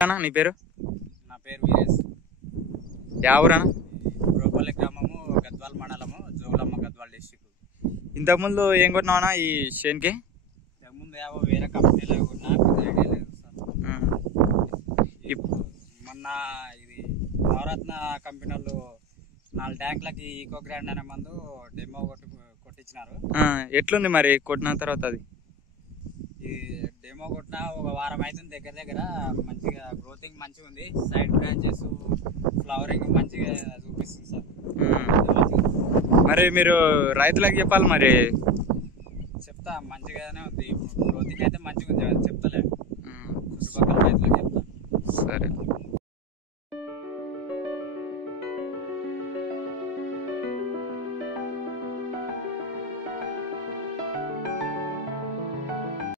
నీ పేరు? నా పేరు వీరేష్. ఎవరన్నా? రోపల్లి గ్రామము, గద్వాల్ మండలము, జోగులమ్మ, గద్వాల్ డిస్టిక్. ఇంతకుముందు ఏం కొట్టినావనా ఈ షేన్కి? ఇంతకుముందు వేరే కంపెనీలో కొన్నా, పెద్ద ఐడియా లేదు సార్. మొన్న ఇది నవరత్న కంపెనీ వాళ్ళు 4 ట్యాంకులకి ఈకో గ్రాండ్ అనే మందు డెమో కొట్టించినారు. ఎట్లుంది మరి కొట్టిన తర్వాత? అది ఈ డెమో కొట్టిన ఒక వారం అవుతుంది దగ్గర మంచిగా గ్రోతింగ్ మంచిగా ఉంది. సైడ్ బ్రాంచెస్ ఫ్లవరింగ్ మంచిగా చూపిస్తుంది సార్. మరి మీరు రైతులకు చెప్పాలి మరి. చెప్తా, మంచిగానే ఉంది. గ్రోతింగ్ అయితే మంచిగా ఉంది, చెప్తలే చుట్టుపక్కల రైతులకు చెప్తా. సరే.